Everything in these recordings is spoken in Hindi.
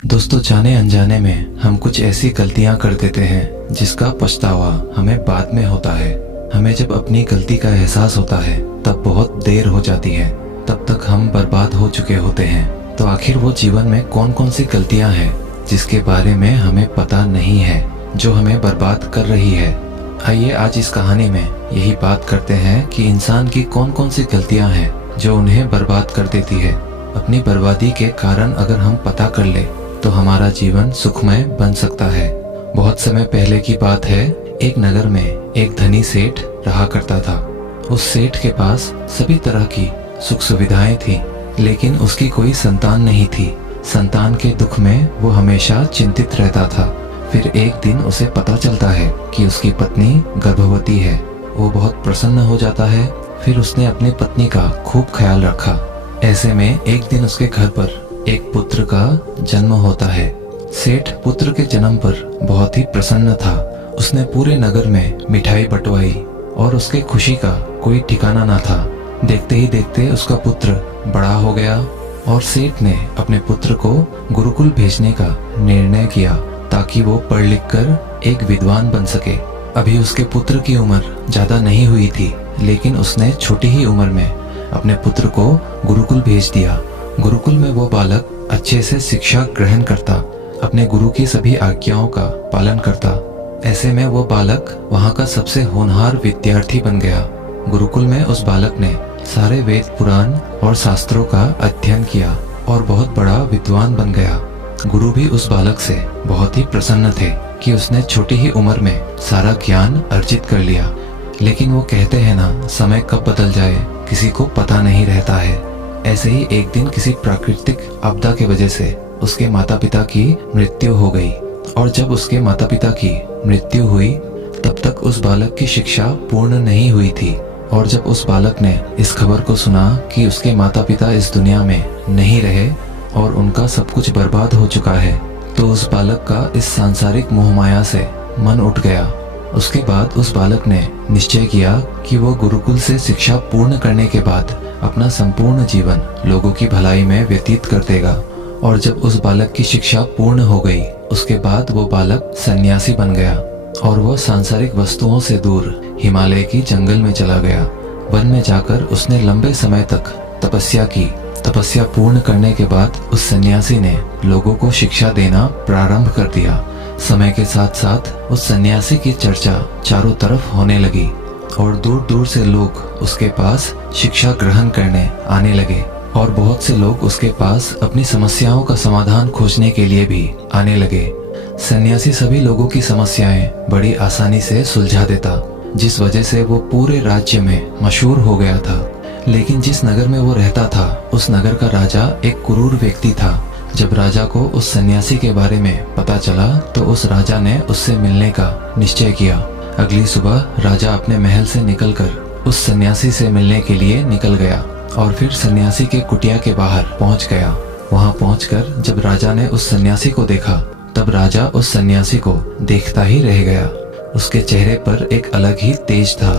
दोस्तों, जाने अनजाने में हम कुछ ऐसी गलतियां कर देते हैं जिसका पछतावा हमें बाद में होता है। हमें जब अपनी गलती का एहसास होता है तब बहुत देर हो जाती है। तब तक हम बर्बाद हो चुके होते हैं। तो आखिर वो जीवन में कौन कौन सी गलतियां हैं जिसके बारे में हमें पता नहीं है, जो हमें बर्बाद कर रही है। आइए आज इस कहानी में यही बात करते हैं कि इंसान की कौन कौन सी गलतियां हैं जो उन्हें बर्बाद कर देती है। अपनी बर्बादी के कारण अगर हम पता कर ले तो हमारा जीवन सुखमय बन सकता है। बहुत समय पहले की बात है। एक नगर में एक धनी सेठ रहा करता था। उस सेठ के पास सभी तरह की सुख सुविधाएं थी, लेकिन उसकी कोई संतान नहीं थी। संतान के दुख में वो हमेशा चिंतित रहता था। फिर एक दिन उसे पता चलता है कि उसकी पत्नी गर्भवती है। वो बहुत प्रसन्न हो जाता है। फिर उसने अपनी पत्नी का खूब ख्याल रखा। ऐसे में एक दिन उसके घर पर एक पुत्र का जन्म होता है। सेठ पुत्र के जन्म पर बहुत ही प्रसन्न था। उसने पूरे नगर में मिठाई बंटवाई और उसके खुशी का कोई ठिकाना ना था। देखते ही देखते उसका पुत्र बड़ा हो गया और सेठ ने अपने पुत्र को गुरुकुल भेजने का निर्णय किया ताकि वो पढ़ लिख कर एक विद्वान बन सके। अभी उसके पुत्र की उम्र ज्यादा नहीं हुई थी, लेकिन उसने छोटी ही उम्र में अपने पुत्र को गुरुकुल भेज दिया। गुरुकुल में वो बालक अच्छे से शिक्षा ग्रहण करता, अपने गुरु की सभी आज्ञाओं का पालन करता। ऐसे में वो बालक वहाँ का सबसे होनहार विद्यार्थी बन गया। गुरुकुल में उस बालक ने सारे वेद पुराण और शास्त्रों का अध्ययन किया और बहुत बड़ा विद्वान बन गया। गुरु भी उस बालक से बहुत ही प्रसन्न थे कि उसने छोटी ही उम्र में सारा ज्ञान अर्जित कर लिया। लेकिन वो कहते हैं ना, समय कब बदल जाए किसी को पता नहीं रहता है। ऐसे ही एक दिन किसी प्राकृतिक आपदा के वजह से उसके माता पिता की मृत्यु हो गई। और जब उसके माता पिता की मृत्यु हुई तब तक उस बालक की शिक्षा पूर्ण नहीं हुई थी। और जब उस बालक ने इस खबर को सुना कि उसके माता पिता इस दुनिया में नहीं रहे और उनका सब कुछ बर्बाद हो चुका है, तो उस बालक का इस सांसारिक मोहमाया से मन उठ गया। उसके बाद उस बालक ने निश्चय किया कि वो गुरुकुल से शिक्षा पूर्ण करने के बाद अपना संपूर्ण जीवन लोगों की भलाई में व्यतीत कर देगा। और जब उस बालक की शिक्षा पूर्ण हो गई, उसके बाद वो बालक सन्यासी बन गया और वो सांसारिक वस्तुओं से दूर हिमालय की जंगल में चला गया। वन में जाकर उसने लंबे समय तक तपस्या की। तपस्या पूर्ण करने के बाद उस सन्यासी ने लोगों को शिक्षा देना प्रारंभ कर दिया। समय के साथ साथ उस सन्यासी की चर्चा चारों तरफ होने लगी और दूर दूर से लोग उसके पास शिक्षा ग्रहण करने आने लगे। और बहुत से लोग उसके पास अपनी समस्याओं का समाधान खोजने के लिए भी आने लगे। सन्यासी सभी लोगों की समस्याएं बड़ी आसानी से सुलझा देता, जिस वजह से वो पूरे राज्य में मशहूर हो गया था। लेकिन जिस नगर में वो रहता था, उस नगर का राजा एक क्रूर व्यक्ति था। जब राजा को उस सन्यासी के बारे में पता चला तो उस राजा ने उससे मिलने का निश्चय किया। अगली सुबह राजा अपने महल से निकलकर उस सन्यासी से मिलने के लिए निकल गया और फिर सन्यासी के कुटिया के बाहर पहुंच गया। वहां पहुंचकर जब राजा ने उस सन्यासी को देखा, तब राजा उस सन्यासी को देखता ही रह गया। उसके चेहरे पर एक अलग ही तेज था।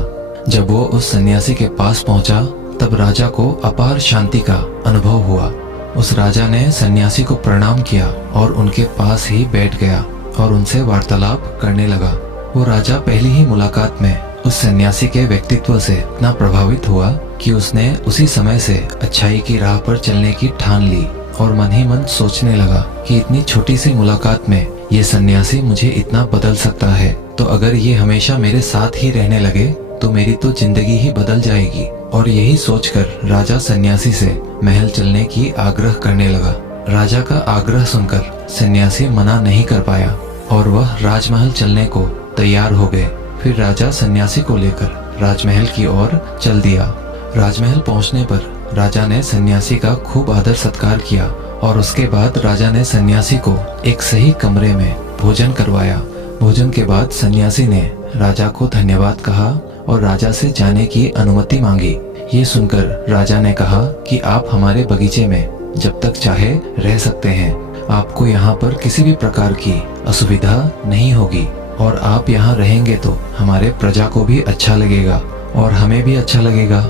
जब वो उस सन्यासी के पास पहुंचा तब राजा को अपार शांति का अनुभव हुआ। उस राजा ने सन्यासी को प्रणाम किया और उनके पास ही बैठ गया और उनसे वार्तालाप करने लगा। वो राजा पहली ही मुलाकात में उस सन्यासी के व्यक्तित्व से इतना प्रभावित हुआ कि उसने उसी समय से अच्छाई की राह पर चलने की ठान ली और मन ही मन सोचने लगा कि इतनी छोटी सी मुलाकात में ये सन्यासी मुझे इतना बदल सकता है, तो अगर ये हमेशा मेरे साथ ही रहने लगे तो मेरी तो जिंदगी ही बदल जाएगी। और यही सोचकर राजा सन्यासी से महल चलने की आग्रह करने लगा। राजा का आग्रह सुनकर सन्यासी मना नहीं कर पाया और वह राजमहल चलने को तैयार हो गए। फिर राजा सन्यासी को लेकर राजमहल की ओर चल दिया। राजमहल पहुंचने पर राजा ने सन्यासी का खूब आदर सत्कार किया और उसके बाद राजा ने सन्यासी को एक सही कमरे में भोजन करवाया। भोजन के बाद सन्यासी ने राजा को धन्यवाद कहा और राजा से जाने की अनुमति मांगी। ये सुनकर राजा ने कहा कि आप हमारे बगीचे में जब तक चाहे रह सकते हैं। आपको यहाँ पर किसी भी प्रकार की असुविधा नहीं होगी और आप यहाँ रहेंगे तो हमारे प्रजा को भी अच्छा लगेगा और हमें भी अच्छा लगेगा।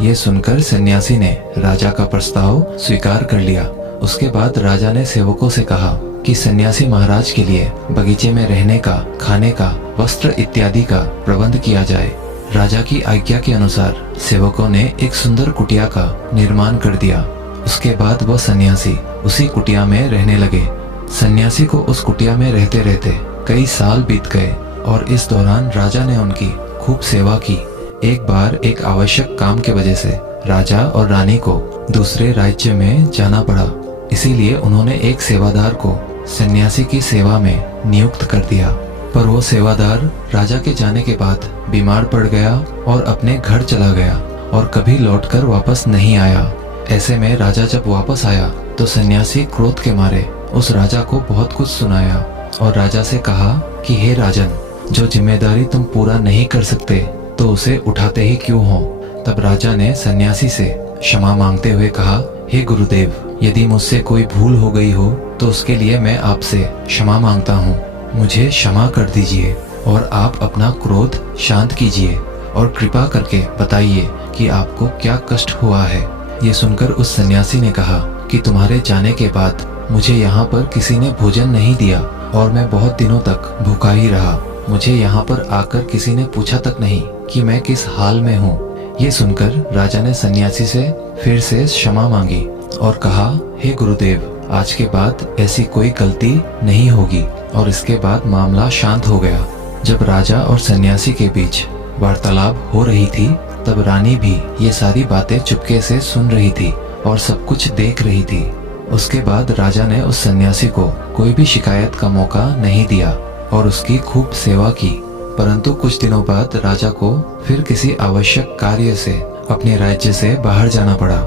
ये सुनकर सन्यासी ने राजा का प्रस्ताव स्वीकार कर लिया। उसके बाद राजा ने सेवकों से कहा कि सन्यासी महाराज के लिए बगीचे में रहने का, खाने का, वस्त्र इत्यादि का प्रबंध किया जाए। राजा की आज्ञा के अनुसार सेवकों ने एक सुंदर कुटिया का निर्माण कर दिया। उसके बाद वह सन्यासी उसी कुटिया में रहने लगे। सन्यासी को उस कुटिया में रहते रहते कई साल बीत गए और इस दौरान राजा ने उनकी खूब सेवा की। एक बार एक आवश्यक काम की वजह से राजा और रानी को दूसरे राज्य में जाना पड़ा। इसीलिए उन्होंने एक सेवादार को सन्यासी की सेवा में नियुक्त कर दिया। पर वो सेवादार राजा के जाने के बाद बीमार पड़ गया और अपने घर चला गया और कभी लौटकर वापस नहीं आया। ऐसे में राजा जब वापस आया तो सन्यासी क्रोध के मारे उस राजा को बहुत कुछ सुनाया और राजा से कहा कि हे राजन, जो जिम्मेदारी तुम पूरा नहीं कर सकते तो उसे उठाते ही क्यों हो। तब राजा ने सन्यासी से क्षमा मांगते हुए कहा, हे गुरुदेव, यदि मुझसे कोई भूल हो गई हो तो उसके लिए मैं आपसे क्षमा मांगता हूँ। मुझे क्षमा कर दीजिए और आप अपना क्रोध शांत कीजिए और कृपा करके बताइए कि आपको क्या कष्ट हुआ है। ये सुनकर उस सन्यासी ने कहा कि तुम्हारे जाने के बाद मुझे यहाँ पर किसी ने भोजन नहीं दिया और मैं बहुत दिनों तक भूखा ही रहा। मुझे यहाँ पर आकर किसी ने पूछा तक नहीं कि मैं किस हाल में हूँ। ये सुनकर राजा ने सन्यासी से फिर से क्षमा मांगी और कहा, हे गुरुदेव, आज के बाद ऐसी कोई गलती नहीं होगी। और इसके बाद मामला शांत हो गया। जब राजा और सन्यासी के बीच वार्तालाप हो रही थी तब रानी भी ये सारी बातें चुपके से सुन रही थी और सब कुछ देख रही थी। उसके बाद राजा ने उस सन्यासी को कोई भी शिकायत का मौका नहीं दिया और उसकी खूब सेवा की। परंतु कुछ दिनों बाद राजा को फिर किसी आवश्यक कार्य से अपने राज्य से बाहर जाना पड़ा।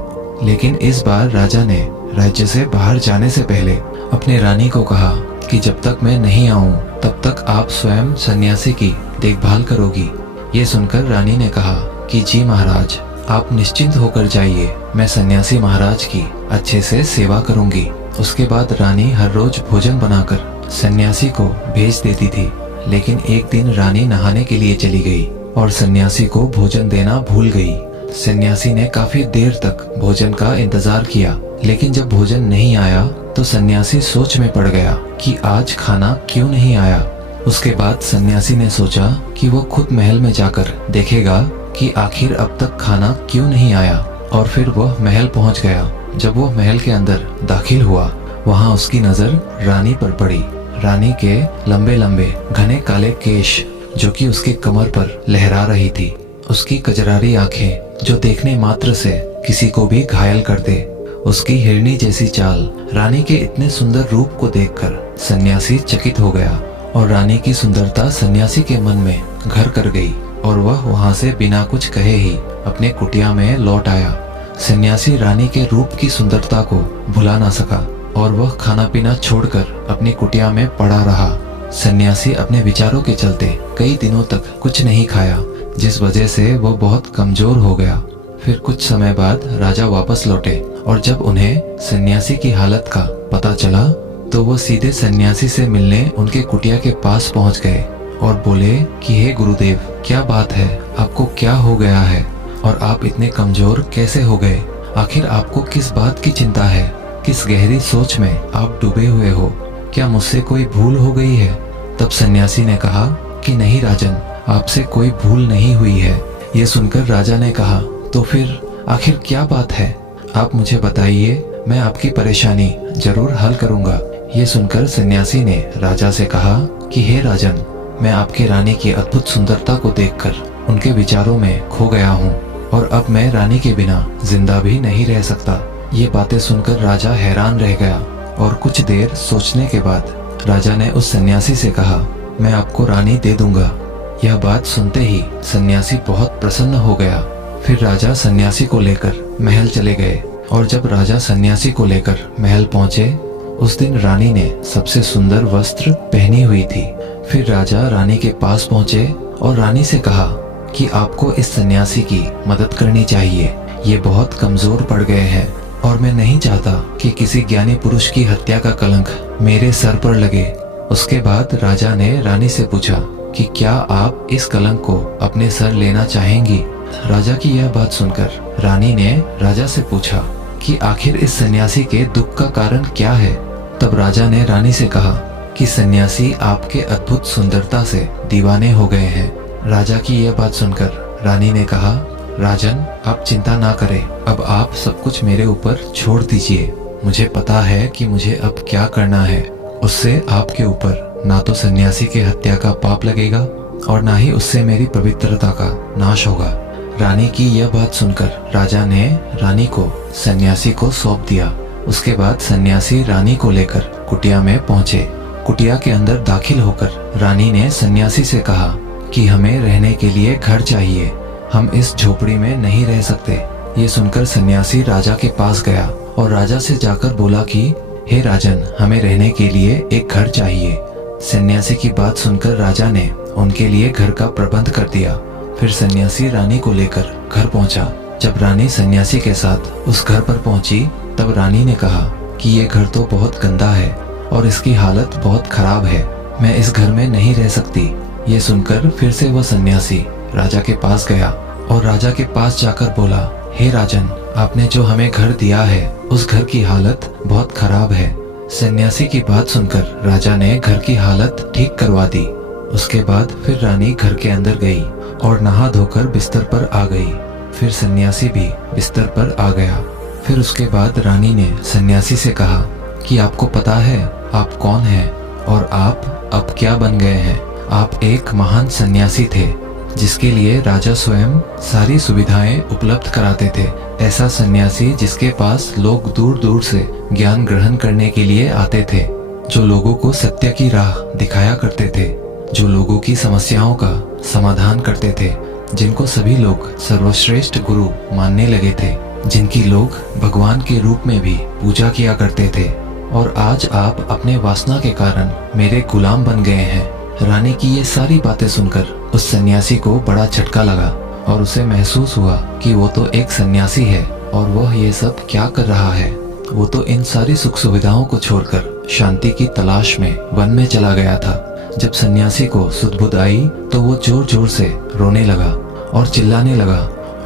लेकिन इस बार राजा ने राज्य से बाहर जाने से पहले अपने रानी को कहा कि जब तक मैं नहीं आऊं तब तक आप स्वयं सन्यासी की देखभाल करोगी। ये सुनकर रानी ने कहा कि जी महाराज, आप निश्चिंत होकर जाइए, मैं सन्यासी महाराज की अच्छे से सेवा करूंगी। उसके बाद रानी हर रोज भोजन बनाकर सन्यासी को भेज देती थी। लेकिन एक दिन रानी नहाने के लिए चली गई और सन्यासी को भोजन देना भूल गई। सन्यासी ने काफी देर तक भोजन का इंतजार किया, लेकिन जब भोजन नहीं आया तो सन्यासी सोच में पड़ गया कि आज खाना क्यों नहीं आया। उसके बाद सन्यासी ने सोचा कि वो खुद महल में जाकर देखेगा कि आखिर अब तक खाना क्यों नहीं आया। और फिर वह महल पहुंच गया। जब वो महल के अंदर दाखिल हुआ, वहां उसकी नजर रानी पर पड़ी। रानी के लंबे लंबे घने काले केश जो कि उसके कमर पर लहरा रही थी, उसकी कजरारी आंखें जो देखने मात्र से किसी को भी घायल कर दे, उसकी हिरनी जैसी चाल। रानी के इतने सुंदर रूप को देखकर सन्यासी चकित हो गया और रानी की सुंदरता सन्यासी के मन में घर कर गई और वह वहां से बिना कुछ कहे ही अपने कुटिया में लौट आया। सन्यासी रानी के रूप की सुंदरता को भुला ना सका और वह खाना पीना छोड़कर अपनी कुटिया में पड़ा रहा। सन्यासी अपने विचारों के चलते कई दिनों तक कुछ नहीं खाया, जिस वजह से वो बहुत कमजोर हो गया। फिर कुछ समय बाद राजा वापस लौटे और जब उन्हें सन्यासी की हालत का पता चला तो वो सीधे सन्यासी से मिलने उनके कुटिया के पास पहुंच गए और बोले कि हे गुरुदेव, क्या बात है, आपको क्या हो गया है और आप इतने कमजोर कैसे हो गए? आखिर आपको किस बात की चिंता है? किस गहरी सोच में आप डूबे हुए हो? क्या मुझसे कोई भूल हो गई है? तब सन्यासी ने कहा कि नहीं राजन, आपसे कोई भूल नहीं हुई है। ये सुनकर राजा ने कहा, तो फिर आखिर क्या बात है? आप मुझे बताइए, मैं आपकी परेशानी जरूर हल करूंगा। ये सुनकर सन्यासी ने राजा से कहा कि हे राजन, मैं आपकी रानी की अद्भुत सुंदरता को देखकर उनके विचारों में खो गया हूँ और अब मैं रानी के बिना जिंदा भी नहीं रह सकता। ये बातें सुनकर राजा हैरान रह गया और कुछ देर सोचने के बाद राजा ने उस सन्यासी से कहा, मैं आपको रानी दे दूंगा। यह बात सुनते ही सन्यासी बहुत प्रसन्न हो गया। फिर राजा सन्यासी को लेकर महल चले गए और जब राजा सन्यासी को लेकर महल पहुंचे, उस दिन रानी ने सबसे सुंदर वस्त्र पहनी हुई थी। फिर राजा रानी के पास पहुंचे और रानी से कहा कि आपको इस सन्यासी की मदद करनी चाहिए। ये बहुत कमजोर पड़ गए हैं और मैं नहीं चाहता कि किसी ज्ञानी पुरुष की हत्या का कलंक मेरे सर पर लगे। उसके बाद राजा ने रानी से पूछा कि क्या आप इस कलंक को अपने सर लेना चाहेंगी? राजा की यह बात सुनकर रानी ने राजा से पूछा कि आखिर इस सन्यासी के दुख का कारण क्या है? तब राजा ने रानी से कहा कि सन्यासी आपके अद्भुत सुंदरता से दीवाने हो गए हैं। राजा की यह बात सुनकर रानी ने कहा, राजन, आप चिंता ना करें, अब आप सब कुछ मेरे ऊपर छोड़ दीजिए। मुझे पता है कि मुझे अब क्या करना है। उससे आपके ऊपर ना तो सन्यासी के हत्या का पाप लगेगा और ना ही उससे मेरी पवित्रता का नाश होगा। रानी की यह बात सुनकर राजा ने रानी को सन्यासी को सौंप दिया। उसके बाद सन्यासी रानी को लेकर कुटिया में पहुंचे। कुटिया के अंदर दाखिल होकर रानी ने सन्यासी से कहा कि हमें रहने के लिए घर चाहिए, हम इस झोपड़ी में नहीं रह सकते। ये सुनकर सन्यासी राजा के पास गया और राजा से जाकर बोला कि हे राजन, हमें रहने के लिए एक घर चाहिए। सन्यासी की बात सुनकर राजा ने उनके लिए घर का प्रबंध कर दिया। फिर सन्यासी रानी को लेकर घर पहुंचा। जब रानी सन्यासी के साथ उस घर पर पहुंची तब रानी ने कहा कि ये घर तो बहुत गंदा है और इसकी हालत बहुत खराब है, मैं इस घर में नहीं रह सकती। ये सुनकर फिर से वह सन्यासी राजा के पास गया और राजा के पास जाकर बोला, हे राजन, आपने जो हमें घर दिया है उस घर की हालत बहुत खराब है। सन्यासी की बात सुनकर राजा ने घर की हालत ठीक करवा दी। उसके बाद फिर रानी घर के अंदर गई और नहा धोकर बिस्तर पर आ गई। फिर सन्यासी भी बिस्तर पर आ गया। फिर उसके बाद रानी ने सन्यासी से कहा कि आपको पता है आप कौन हैं और आप अब क्या बन गए हैं। आप एक महान सन्यासी थे जिसके लिए राजा स्वयं सारी सुविधाएं उपलब्ध कराते थे। ऐसा सन्यासी जिसके पास लोग दूर दूर से ज्ञान ग्रहण करने के लिए आते थे, जो लोगों को सत्य की राह दिखाया करते थे, जो लोगों की समस्याओं का समाधान करते थे, जिनको सभी लोग सर्वश्रेष्ठ गुरु मानने लगे थे, जिनकी लोग भगवान के रूप में भी पूजा किया करते थे। और आज आप अपने वासना के कारण मेरे गुलाम बन गए हैं। रानी की ये सारी बातें सुनकर उस सन्यासी को बड़ा झटका लगा और उसे महसूस हुआ कि वो तो एक सन्यासी है और वह ये सब क्या कर रहा है। वो तो इन सारी सुख सुविधाओं को छोड़कर शांति की तलाश में वन में चला गया था। जब सन्यासी को सुध-बुध आई तो वो जोर जोर से रोने लगा और चिल्लाने लगा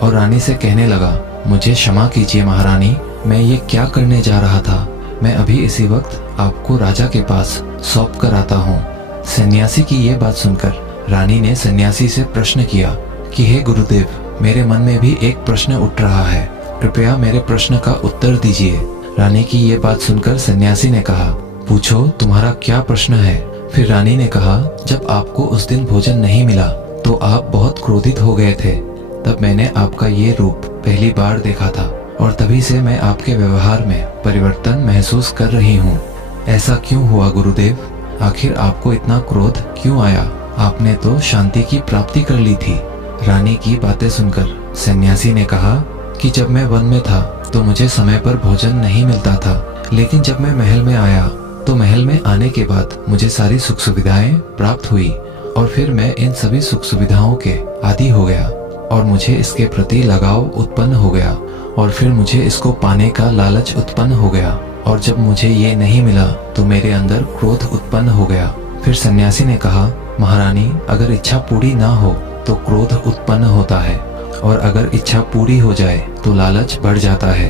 और रानी से कहने लगा, मुझे क्षमा कीजिए महारानी, मैं ये क्या करने जा रहा था। मैं अभी इसी वक्त आपको राजा के पास सौंप कर आता हूँ। सन्यासी की ये बात सुनकर रानी ने सन्यासी से प्रश्न किया कि हे गुरुदेव, मेरे मन में भी एक प्रश्न उठ रहा है, कृपया मेरे प्रश्न का उत्तर दीजिए। रानी की ये बात सुनकर सन्यासी ने कहा, पूछो तुम्हारा क्या प्रश्न है। फिर रानी ने कहा, जब आपको उस दिन भोजन नहीं मिला तो आप बहुत क्रोधित हो गए थे। तब मैंने आपका ये रूप पहली बार देखा था और तभी से मैं आपके व्यवहार में परिवर्तन महसूस कर रही हूँ। ऐसा क्यों हुआ गुरुदेव? आखिर आपको इतना क्रोध क्यों आया? आपने तो शांति की प्राप्ति कर ली थी। रानी की बातें सुनकर सन्यासी ने कहा कि जब मैं वन में था तो मुझे समय पर भोजन नहीं मिलता था, लेकिन जब मैं महल में आया तो महल में आने के बाद मुझे सारी सुख सुविधाएं प्राप्त हुई और फिर मैं इन सभी सुख सुविधाओं के आदी हो गया और मुझे इसके प्रति लगाव उत्पन्न हो गया और फिर मुझे इसको पाने का लालच उत्पन्न हो गया और जब मुझे ये नहीं मिला तो मेरे अंदर क्रोध उत्पन्न हो गया। फिर सन्यासी ने कहा, महारानी, अगर इच्छा पूरी ना हो तो क्रोध उत्पन्न होता है और अगर इच्छा पूरी हो जाए तो लालच बढ़ जाता है।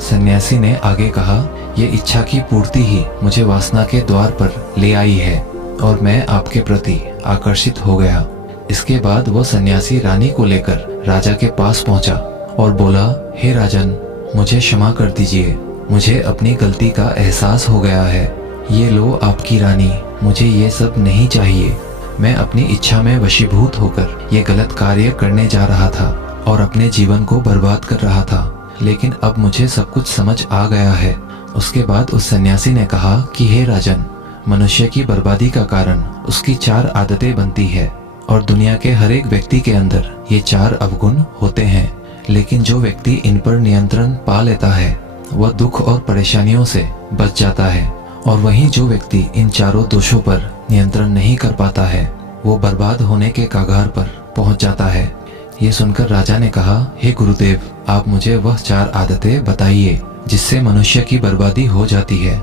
सन्यासी ने आगे कहा, ये इच्छा की पूर्ति ही मुझे वासना के द्वार पर ले आई है और मैं आपके प्रति आकर्षित हो गया। इसके बाद वो सन्यासी रानी को लेकर राजा के पास पहुंचा और बोला, हे राजन, मुझे क्षमा कर दीजिए, मुझे अपनी गलती का एहसास हो गया है। ये लो आपकी रानी, मुझे ये सब नहीं चाहिए। मैं अपनी इच्छा में वशीभूत होकर ये गलत कार्य करने जा रहा था और अपने जीवन को बर्बाद कर रहा था, लेकिन अब मुझे सब कुछ समझ आ गया है। उसके बाद उस सन्यासी ने कहा कि हे राजन, मनुष्य की बर्बादी का कारण उसकी 4 आदतें बनती है और दुनिया के हर एक व्यक्ति के अंदर ये 4 अवगुण होते हैं, लेकिन जो व्यक्ति इन पर नियंत्रण पा लेता है वह दुख और परेशानियों से बच जाता है और वहीं जो व्यक्ति इन चारों दोषों पर नियंत्रण नहीं कर पाता है वो बर्बाद होने के कगार पर पहुंच जाता है। ये सुनकर राजा ने कहा, हे गुरुदेव, आप मुझे वह 4 आदतें बताइए जिससे मनुष्य की बर्बादी हो जाती है।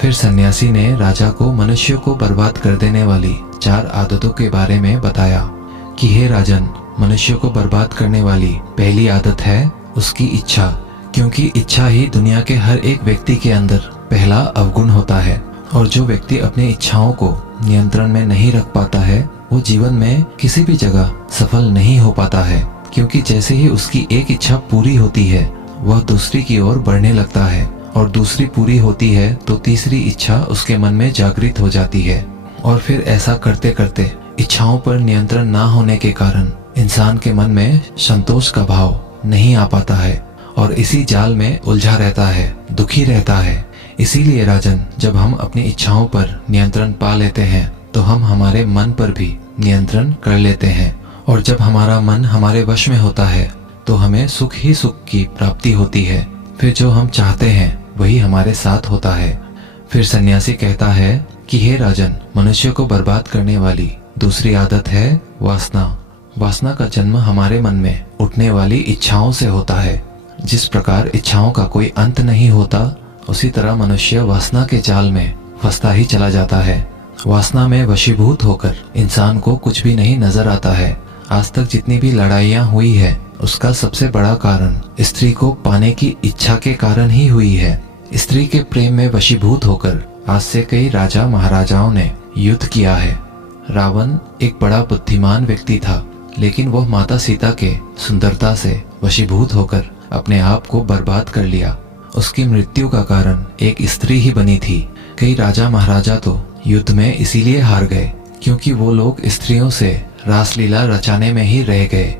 फिर सन्यासी ने राजा को मनुष्य को बर्बाद कर देने वाली 4 आदतों के बारे में बताया कि हे राजन, मनुष्य को बर्बाद करने वाली पहली आदत है उसकी इच्छा, क्योंकि इच्छा ही दुनिया के हर एक व्यक्ति के अंदर पहला अवगुण होता है। और जो व्यक्ति अपनी इच्छाओं को नियंत्रण में नहीं रख पाता है वो जीवन में किसी भी जगह सफल नहीं हो पाता है, क्योंकि जैसे ही उसकी एक इच्छा पूरी होती है वह दूसरी की ओर बढ़ने लगता है, और दूसरी पूरी होती है तो तीसरी इच्छा उसके मन में जागृत हो जाती है। और फिर ऐसा करते करते इच्छाओं पर नियंत्रण ना होने के कारण इंसान के मन में संतोष का भाव नहीं आ पाता है और इसी जाल में उलझा रहता है, दुखी रहता है। इसीलिए राजन, जब हम अपनी इच्छाओं पर नियंत्रण पा लेते हैं तो हम हमारे मन पर भी नियंत्रण कर लेते हैं, और जब हमारा मन हमारे वश में होता है तो हमें सुख ही सुख की प्राप्ति होती है। फिर जो हम चाहते हैं वही हमारे साथ होता है। फिर सन्यासी कहता है कि हे राजन, मनुष्य को बर्बाद करने वाली दूसरी आदत है वासना। वासना का जन्म हमारे मन में उठने वाली इच्छाओं से होता है। जिस प्रकार इच्छाओं का कोई अंत नहीं होता, उसी तरह मनुष्य वासना के जाल में फंसता ही चला जाता है। वासना में वशीभूत होकर इंसान को कुछ भी नहीं नजर आता है। आज तक जितनी भी लड़ाइयाँ हुई है उसका सबसे बड़ा कारण स्त्री को पाने की इच्छा के कारण ही हुई है। स्त्री के प्रेम में वशीभूत होकर आज से कई राजा महाराजाओं ने युद्ध किया है। रावण एक बड़ा बुद्धिमान व्यक्ति था, लेकिन वह माता सीता के सुंदरता से वशीभूत होकर अपने आप को बर्बाद कर लिया। उसकी मृत्यु का कारण एक स्त्री ही बनी थी। कई राजा महाराजा तो युद्ध में इसीलिए हार गए क्योंकि वो लोग स्त्रियों से रासलीला रचाने में ही रह गए।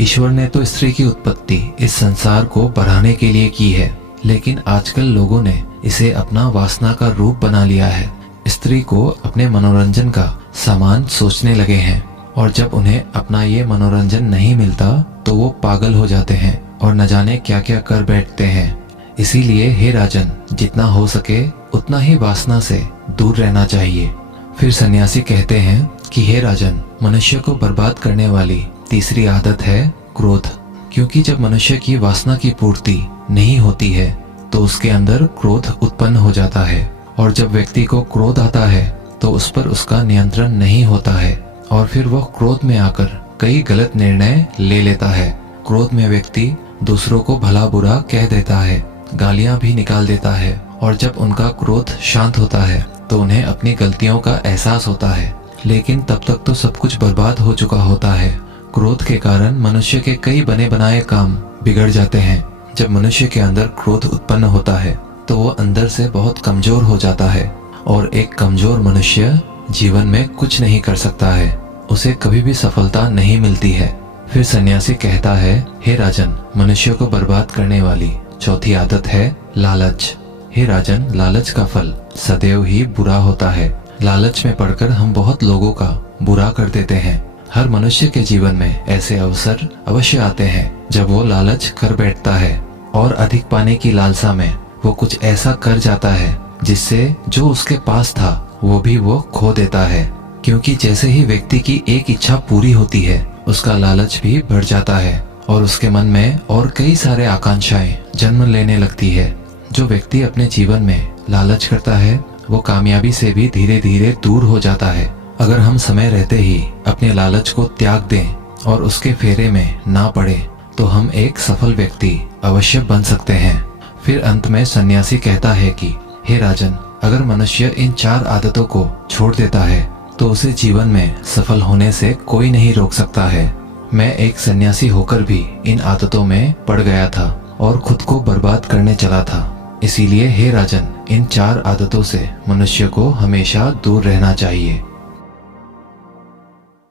ईश्वर ने तो स्त्री की उत्पत्ति इस संसार को बढ़ाने के लिए की है, लेकिन आजकल लोगों ने इसे अपना वासना का रूप बना लिया है। स्त्री को अपने मनोरंजन का सामान सोचने लगे हैं, और जब उन्हें अपना ये मनोरंजन नहीं मिलता तो वो पागल हो जाते हैं और न जाने क्या क्या कर बैठते हैं। इसीलिए हे राजन, जितना हो सके उतना ही वासना से दूर रहना चाहिए। फिर सन्यासी कहते हैं कि हे राजन, मनुष्य को बर्बाद करने वाली तीसरी आदत है क्रोध। क्योंकि जब मनुष्य की वासना की पूर्ति नहीं होती है तो उसके अंदर क्रोध उत्पन्न हो जाता है, और जब व्यक्ति को क्रोध आता है तो उस पर उसका नियंत्रण नहीं होता है, और फिर वह क्रोध में आकर कई गलत निर्णय ले लेता है। क्रोध में व्यक्ति दूसरों को भला बुरा कह देता है, गालियां भी निकाल देता है, और जब उनका क्रोध शांत होता है तो उन्हें अपनी गलतियों का एहसास होता है, लेकिन तब तक तो सब कुछ बर्बाद हो चुका होता है। क्रोध के कारण मनुष्य के कई बने बनाए काम बिगड़ जाते हैं। जब मनुष्य के अंदर क्रोध उत्पन्न होता है तो वो अंदर से बहुत कमजोर हो जाता है, और एक कमजोर मनुष्य जीवन में कुछ नहीं कर सकता है, उसे कभी भी सफलता नहीं मिलती है। फिर सन्यासी कहता है, हे राजन, मनुष्य को बर्बाद करने वाली चौथी आदत है लालच। हे राजन, लालच का फल सदैव ही बुरा होता है। लालच में पड़कर हम बहुत लोगों का बुरा कर देते हैं। हर मनुष्य के जीवन में ऐसे अवसर अवश्य आते हैं जब वो लालच कर बैठता है, और अधिक पाने की लालसा में वो कुछ ऐसा कर जाता है जिससे जो उसके पास था वो भी वो खो देता है। क्योंकि जैसे ही व्यक्ति की एक इच्छा पूरी होती है उसका लालच भी बढ़ जाता है, और उसके मन में और कई सारे आकांक्षाएं जन्म लेने लगती है। जो व्यक्ति अपने जीवन में लालच करता है वो कामयाबी से भी धीरे धीरे दूर हो जाता है। अगर हम समय रहते ही अपने लालच को त्याग दें और उसके फेरे में ना पड़े तो हम एक सफल व्यक्ति अवश्य बन सकते हैं। फिर अंत में सन्यासी कहता है कि हे राजन, अगर मनुष्य इन चार आदतों को छोड़ देता है तो उसे जीवन में सफल होने से कोई नहीं रोक सकता है। मैं एक सन्यासी होकर भी इन आदतों में पड़ गया था और खुद को बर्बाद करने चला था। इसीलिए हे राजन, इन चार आदतों से मनुष्य को हमेशा दूर रहना चाहिए।